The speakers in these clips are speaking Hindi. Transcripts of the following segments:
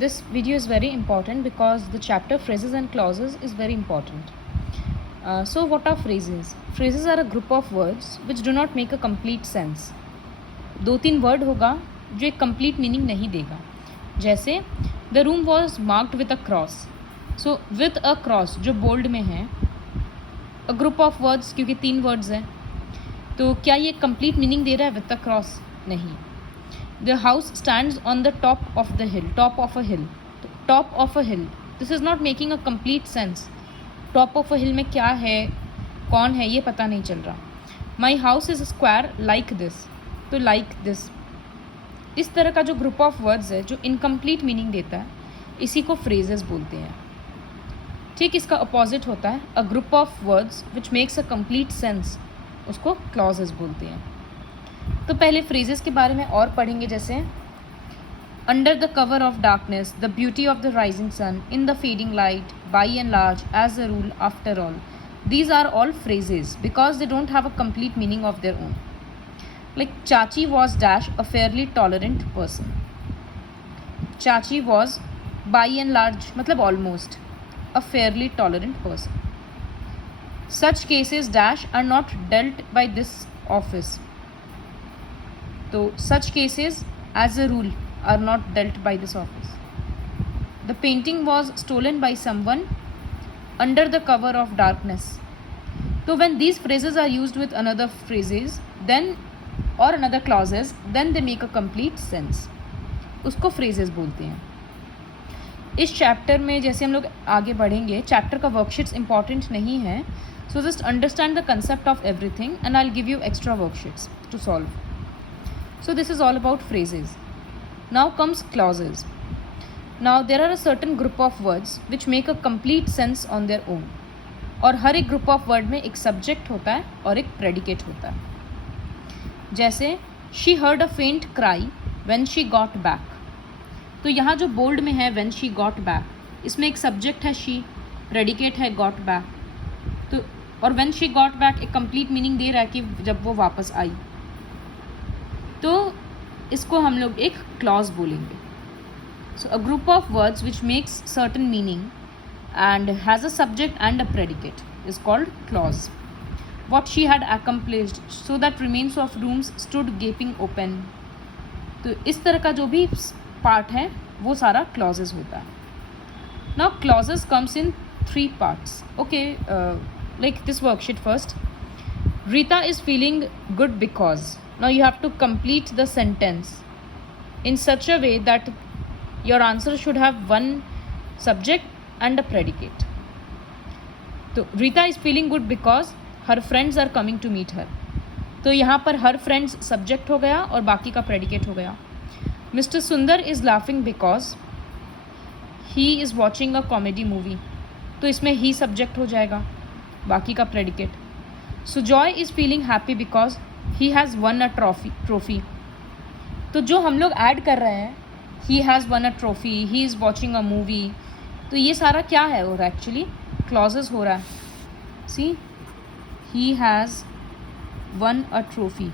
This video is very important because the chapter phrases and clauses is very important. So what are phrases? Phrases are a group of words which do not make a complete sense. 2-3 word होगा जो एक complete meaning नहीं देगा. जैसे the room was marked with a cross. So with a cross जो bold में है, a group of words क्योंकि 3 words हैं, तो क्या ये complete meaning दे रहा है with a cross? नहीं. The house stands on the top of the hill. Top of a hill. Top of a hill. This is not making a complete sense. Top of a hill में क्या है, कौन है, ये पता नहीं चल रहा. My house is square like this. तो like this. इस तरह का जो group of words है जो incomplete meaning देता है, इसी को phrases बोलते हैं. ठीक इसका opposite होता है a group of words which makes a complete sense. उसको clauses बोलते हैं. तो पहले फ्रेजेस के बारे में और पढ़ेंगे. जैसे under the cover of darkness, the beauty of the rising sun, in the fading light, by and large, as a rule, after all. These are all phrases because they don't have a complete meaning of their own. Like Chachi was dash a fairly tolerant person. Chachi was by and large मतलब almost a fairly tolerant person. Such cases dash are not dealt by this office. तो such cases as a rule are not dealt by this office. The painting was stolen by someone under the cover of darkness. So when these phrases are used with another phrases then or another clauses then they make a complete sense. उसको phrases बोलते हैं. इस चैप्टर में जैसे हम लोग आगे बढ़ेंगे, चैप्टर का वर्कशीट्स इंपॉर्टेंट नहीं है, so just understand the concept of everything and I'll give you extra worksheets to solve. So this is all about phrases. Now comes clauses. Now there are a certain group of words which make a complete sense on their own. और हर एक group of word में एक subject होता है और एक predicate होता है. जैसे she heard a faint cry when she got back. तो यहाँ जो bold में है when she got back, इसमें एक subject है she, predicate है got back. तो और when she got back एक complete meaning दे रहा है कि जब वो वापस आई. तो इसको हम लोग एक क्लॉज बोलेंगे. So a group of words which makes certain meaning and has a subject and a predicate is called clause. What she had accomplished so that remains of rooms stood gaping open. तो इस तरह का जो भी पार्ट है वो सारा क्लॉजेज होता है. Now clauses comes in 3 parts. Okay, like this worksheet first. Rita is feeling good because. Now you have to complete the sentence in such a way that your answer should have one subject and a predicate. तो Rita is feeling good because her friends are coming to meet her. तो यहाँ पर her friends subject हो गया और बाकी का predicate हो गया. Mr. Sundar is laughing because he is watching a comedy movie. तो इसमें he subject हो जाएगा, बाकी का predicate. Sujoy is feeling happy because he has won a trophy. तो जो हम लोग ऐड कर रहे हैं he has won a trophy, he is watching a movie, तो ये सारा क्या है और एक्चुअली clauses हो रहा है. see, he has won a trophy.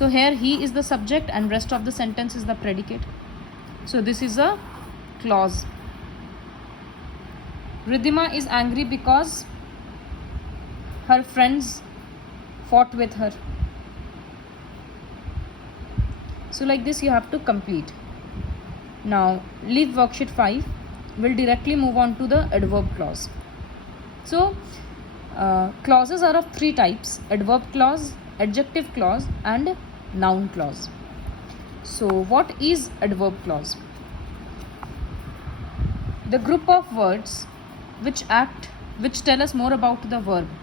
so here he is the subject and rest of the sentence is the predicate. so this is a clause. Ridhima is angry because her friends fought with her. So like this you have to complete. Now leave worksheet 5. We'll directly move on to the adverb clause. So clauses are of 3 types: adverb clause, adjective clause and noun clause. So what is adverb clause? The group of words which tell us more about the verb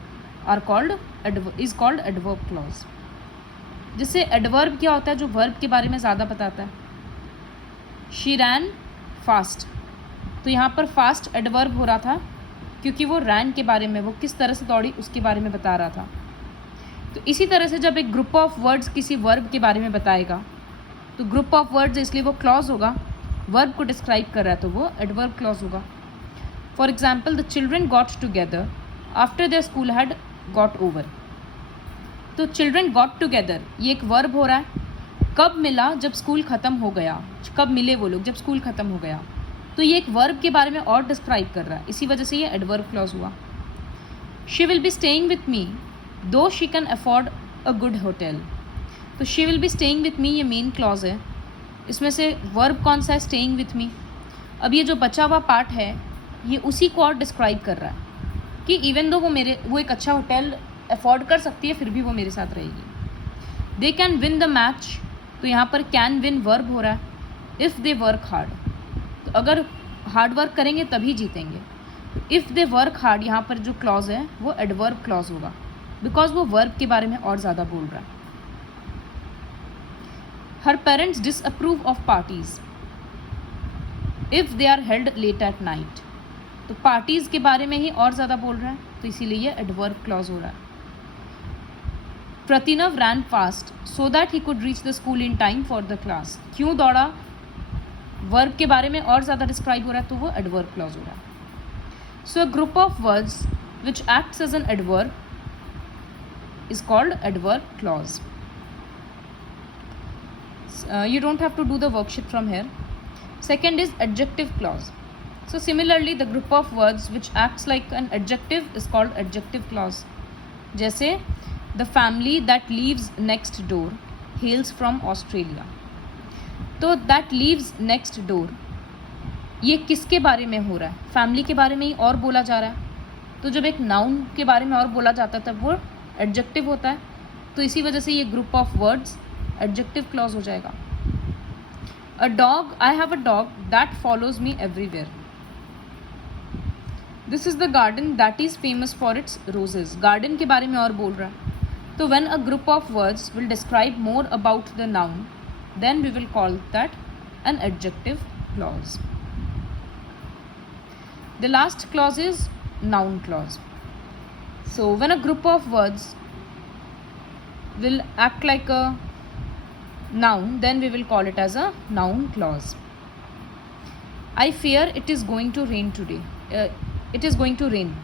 are called is called adverb clause. जिससे adverb क्या होता है, जो verb के बारे में ज़्यादा बताता है. She ran fast. तो यहाँ पर fast adverb हो रहा था क्योंकि वो ran के बारे में, वो किस तरह से दौड़ी उसके बारे में बता रहा था. तो इसी तरह से जब एक group of words किसी verb के बारे में बताएगा तो group of words इसलिए वो clause होगा, verb को describe कर रहा है तो वो adverb clause होगा. For example, the children got together after their school had got over. तो चिल्ड्रन गॉट टुगेदर ये एक वर्ब हो रहा है, कब मिला? जब स्कूल ख़त्म हो गया। कब मिले वो लोग? जब स्कूल ख़त्म हो गया। तो ये एक वर्ब के बारे में और डिस्क्राइब कर रहा है, इसी वजह से ये एडवर्ब क्लॉज हुआ। She will be staying with me though she can afford a good hotel. तो she will be staying with me ये मेन क्लॉज है। इसमें से वर्ब कौन सा है? स्टेइंग विथ मी। अब ये जो बचा हुआ पार्ट है ये उसी को और डिस्क्राइब कर रहा है कि इवन दो वो एक अच्छा होटल अफोर्ड कर सकती है, फिर भी वो मेरे साथ रहेगी। They can win the match. तो यहाँ पर कैन विन वर्ब हो रहा है। इफ़ दे वर्क हार्ड, तो अगर हार्ड वर्क करेंगे तभी जीतेंगे। इफ़ दे वर्क हार्ड यहाँ पर जो क्लॉज है वो एडवर्ब क्लॉज होगा, बिकॉज वो वर्ब के बारे में और ज़्यादा बोल रहा है। Her parents disapprove of parties if they are held late at night. तो पार्टीज़ के बारे में ही और ज़्यादा बोल रहा है, तो इसीलिए ये एडवर्ब क्लॉज हो रहा है। Pratinav ran fast so that he could reach the school in time for the class. क्यों दौड़ा? वर्ब के बारे में और ज़्यादा डिस्क्राइब हो रहा है, तो वो एडवर्ब क्लॉज हो रहा है। So a group of words which acts as an adverb is called adverb clause. You don't have to do the worksheet from here. Second is adjective clause. So similarly the group of words which acts like an adjective is called adjective clause. जैसे the family that lives next door hails from Australia. तो that lives next door ये किसके बारे में हो रहा है? फैमिली के बारे में ही और बोला जा रहा है। तो जब एक नाउन के बारे में और बोला जाता है तब वो एडजेक्टिव होता है, तो इसी वजह से ये group of words adjective clause हो जाएगा. A dog, I have a dog that follows me everywhere. This is the garden that is famous for its roses. Garden के बारे में और बोल रहा है. तो when a group of words will describe more about the noun, then we will call that an adjective clause. The last clause is noun clause. So when a group of words will act like a noun, then we will call it as a noun clause. I fear it is going to rain today. It is going to rain.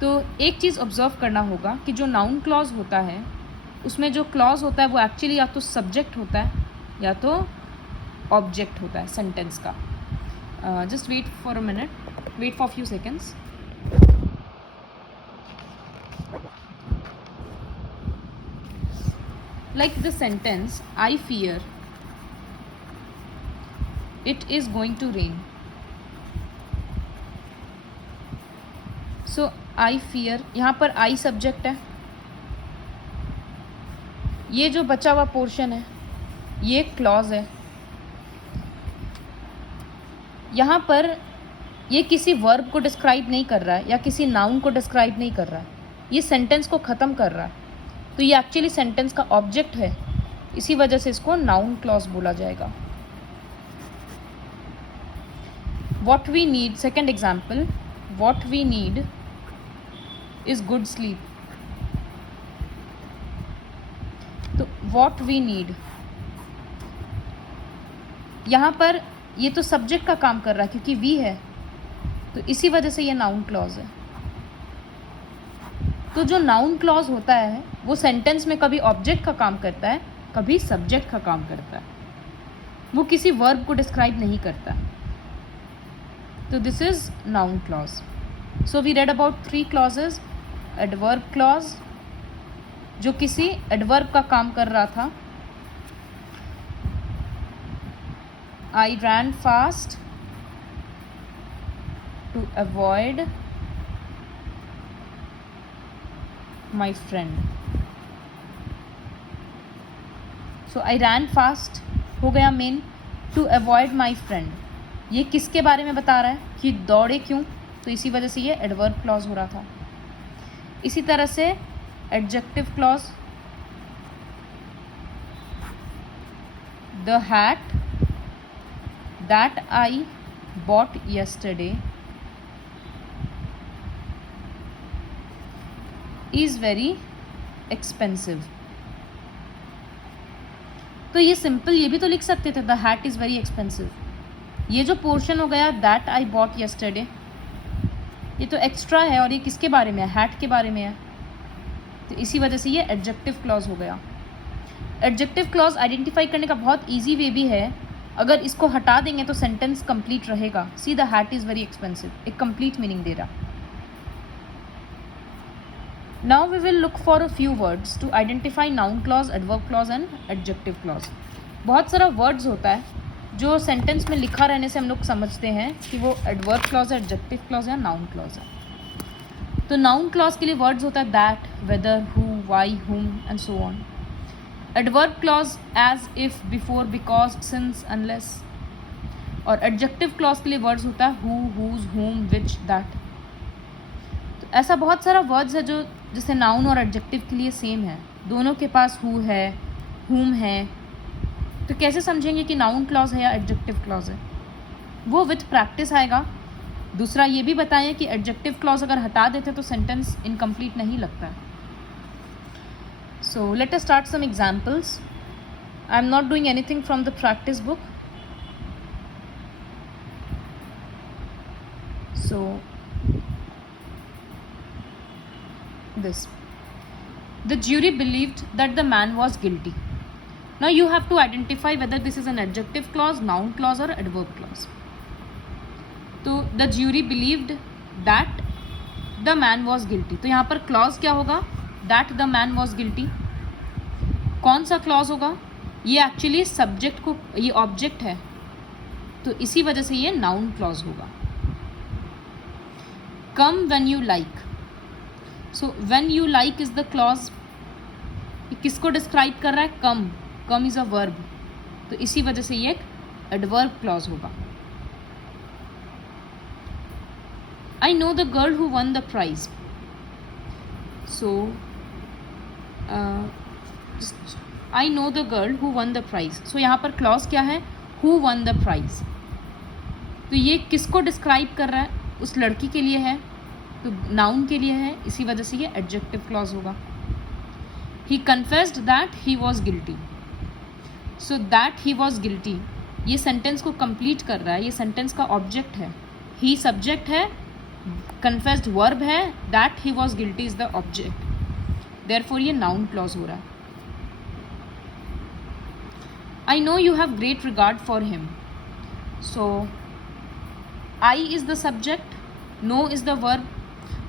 तो एक चीज़ ऑब्जर्व करना होगा कि जो नाउन क्लॉज होता है उसमें जो क्लॉज होता है वो एक्चुअली या तो सब्जेक्ट होता है या तो ऑब्जेक्ट होता है सेंटेंस का. Just wait for a minute, wait for few seconds. Like the sentence I fear it is going to rain. So I fear, यहाँ पर आई सब्जेक्ट है. ये जो बचा हुआ पोर्शन है ये क्लॉज है. यहाँ पर ये किसी वर्ब को डिस्क्राइब नहीं कर रहा है या किसी नाउन को डिस्क्राइब नहीं कर रहा है, ये सेंटेंस को ख़त्म कर रहा है. तो ये एक्चुअली सेंटेंस का ऑब्जेक्ट है, इसी वजह से इसको नाउन क्लॉज बोला जाएगा. What we need, second example, what we need is good sleep. तो वॉट वी नीड यहाँ पर ये तो सब्जेक्ट का काम कर रहा है क्योंकि वी है, तो इसी वजह से ये नाउन क्लॉज है. तो जो नाउन क्लॉज होता है वो सेंटेंस में कभी ऑब्जेक्ट का काम करता है, कभी सब्जेक्ट का काम करता है, वो किसी वर्ब को डिस्क्राइब नहीं करता. तो this is noun clause. So we read about 3 clauses. Adverb clause जो किसी एडवर्ब का काम कर रहा था. I ran fast to avoid my friend. So I ran fast हो गया main. To avoid my friend, ये किसके बारे में बता रहा है कि दौड़े क्यों, तो इसी वजह से ये एडवर्ब क्लॉज हो रहा था. इसी तरह से adjective clause, the hat that I bought yesterday is very expensive. तो ये सिंपल ये भी तो लिख सकते थे, the hat is very expensive. ये जो पोर्शन हो गया दैट आई बॉट yesterday, ये तो एक्स्ट्रा है और ये किसके बारे में है, हैट के बारे में है, तो इसी वजह से ये एडजेक्टिव क्लॉज हो गया. एडजेक्टिव क्लॉज आइडेंटिफाई करने का बहुत ईजी वे भी है, अगर इसको हटा देंगे तो सेंटेंस कंप्लीट रहेगा. See the hat is very expensive, एक कंप्लीट मीनिंग दे रहा. Now we will look for a few words to identify noun clause, adverb clause and adjective clause. बहुत सारा वर्ड्स होता है जो सेंटेंस में लिखा रहने से हम लोग समझते हैं कि वो एडवर्ब क्लॉज है, एडजेक्टिव क्लॉज या नाउन क्लॉज है. तो नाउन क्लॉज के लिए वर्ड्स होता है that, whether, who, why, whom and so on. Adverb clause as, if, before, because, since, unless. और एडजेक्टिव क्लॉज के लिए वर्ड्स होता है हु, हुज, हुम, विच, दैट. तो ऐसा बहुत सारा वर्ड्स है जो जैसे नाउन और एडजेक्टिव के लिए सेम है. दोनों के पास हु है, हुम है. तो कैसे समझेंगे कि नाउन क्लॉज है या एडजेक्टिव क्लॉज है? वो विथ प्रैक्टिस आएगा. दूसरा ये भी बताएं कि एडजेक्टिव क्लॉज अगर हटा देते तो सेंटेंस इनकम्प्लीट नहीं लगता है. So let us start some examples. I am not doing anything from the practice book. So this. The jury believed that the man was guilty. Now you have to identify whether this is an adjective clause, noun clause or adverb clause. तो the jury believed that the man was guilty. तो यहाँ पर clause क्या होगा? That the man was guilty. कौन सा clause होगा? ये actually subject को, ये object है, तो इसी वजह से ये noun clause होगा. Come when you like. So when you like is the clause. किसको डिस्क्राइब कर रहा है? कम. कम इज़ अ वर्ब, तो इसी वजह से ये एक एडवर्ब क्लॉज होगा. I know the girl who won the prize. So I know the girl who won the prize. So यहाँ पर क्लॉज क्या है? Who won the prize. तो ये किसको डिस्क्राइब कर रहा है? उस लड़की के लिए है, तो नाउन के लिए है, इसी वजह से ये एडजेक्टिव क्लॉज होगा. He confessed that he was guilty. So that he was guilty ये सेंटेंस को कंप्लीट कर रहा है, ये सेंटेंस का ऑब्जेक्ट है. ही सब्जेक्ट है, कन्फेस्ड वर्ब है, that he was guilty is the object. Therefore ये नाउन क्लॉज हो रहा है. I know you have great regard for him. So I is the subject, know is the verb.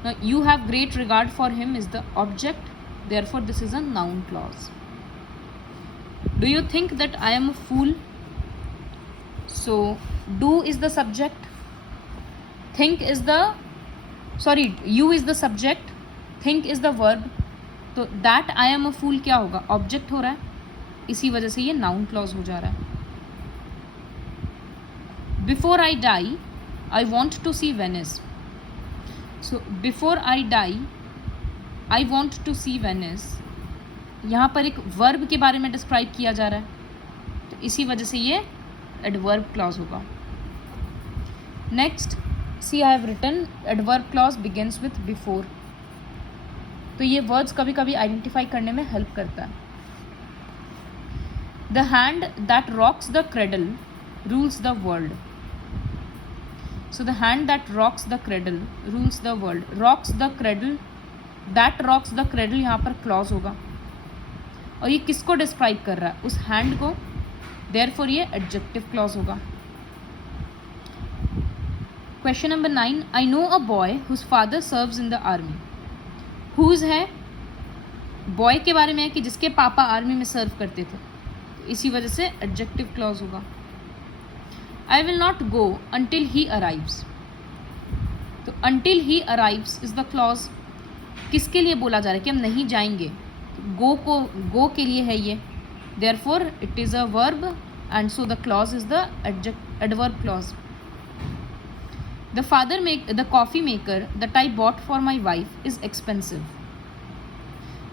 Now you have great regard for him is the object, therefore this is a noun clause. Do you think that I am a fool? So do is the subject, think is the, sorry, you is the subject, think is the verb. तो that I am a fool क्या होगा? ऑब्जेक्ट हो रहा है, इसी वजह से ये नाउन क्लॉज हो जा रहा है. Before I die, I want to see Venice. So before I die I want to see Venice. यहाँ पर एक वर्ब के बारे में डिस्क्राइब किया जा रहा है, तो इसी वजह से ये एडवर्ब क्लॉज होगा. Next, see I have written adverb clause begins with before. तो ये वर्ड्स कभी कभी आइडेंटिफाई करने में हेल्प करता है. The hand that rocks the cradle rules the world. So the hand that rocks the cradle rules the world. Rocks the cradle, that rocks the cradle यहाँ पर clause होगा, और ये किसको डिस्क्राइब कर रहा है? उस हैंड को. therefore ये एडजेक्टिव क्लॉज होगा. Question number 9. I know a boy whose father serves in the army. Whose है, बॉय के बारे में है कि जिसके पापा आर्मी में सर्व करते थे, तो इसी वजह से एडजेक्टिव क्लॉज होगा. I will not go until he arrives. तो until he arrives is the clause. किसके लिए बोला जा रहा है कि हम नहीं जाएंगे? go के लिए है ये. therefore it is a verb and so the clause is the adverb clause. The coffee maker that I bought for my wife is expensive.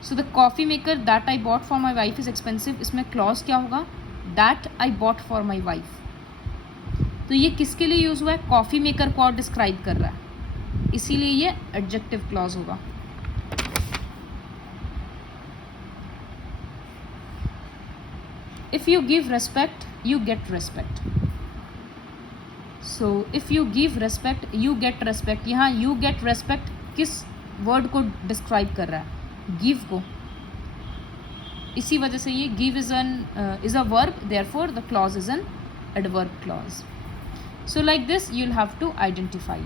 So the coffee maker that I bought for my wife is expensive. इसमें clause क्या होगा? that I bought for my wife. तो ये किसके लिए यूज़ हुआ है? कॉफ़ी मेकर को और डिस्क्राइब कर रहा है, इसीलिए ये एडजेक्टिव क्लॉज होगा. If you give respect you get respect. So if you give respect you get respect. यहाँ यू गेट रेस्पेक्ट किस वर्ड को डिस्क्राइब कर रहा है? गिव को. इसी वजह से ये give is a verb, therefore the clause is an adverb clause. So like this you will have to identify.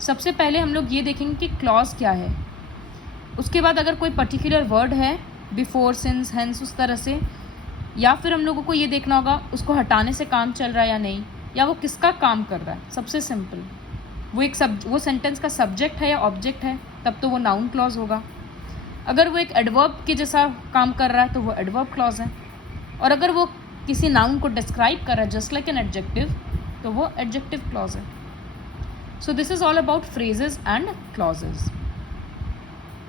सबसे पहले हम लोग ये देखेंगे कि क्लॉज क्या है. उसके बाद अगर कोई पर्टिकुलर वर्ड है बिफोर, सिंस, हेंस, उस तरह से, या फिर हम लोगों को ये देखना होगा उसको हटाने से काम चल रहा है या नहीं, या वो किसका काम कर रहा है. सबसे सिंपल, वो सेंटेंस का सब्जेक्ट है या ऑब्जेक्ट है, तब तो वो नाउन क्लॉज होगा. अगर वो एक एडवर्ब के जैसा काम कर रहा है तो वो एडवर्ब क्लॉज है. और अगर वो किसी नाउन को डिस्क्राइब कर रहा है जस्ट लाइक एन एडजेक्टिव, तो वो एडजेक्टिव क्लॉज है. So this is all about phrases and clauses.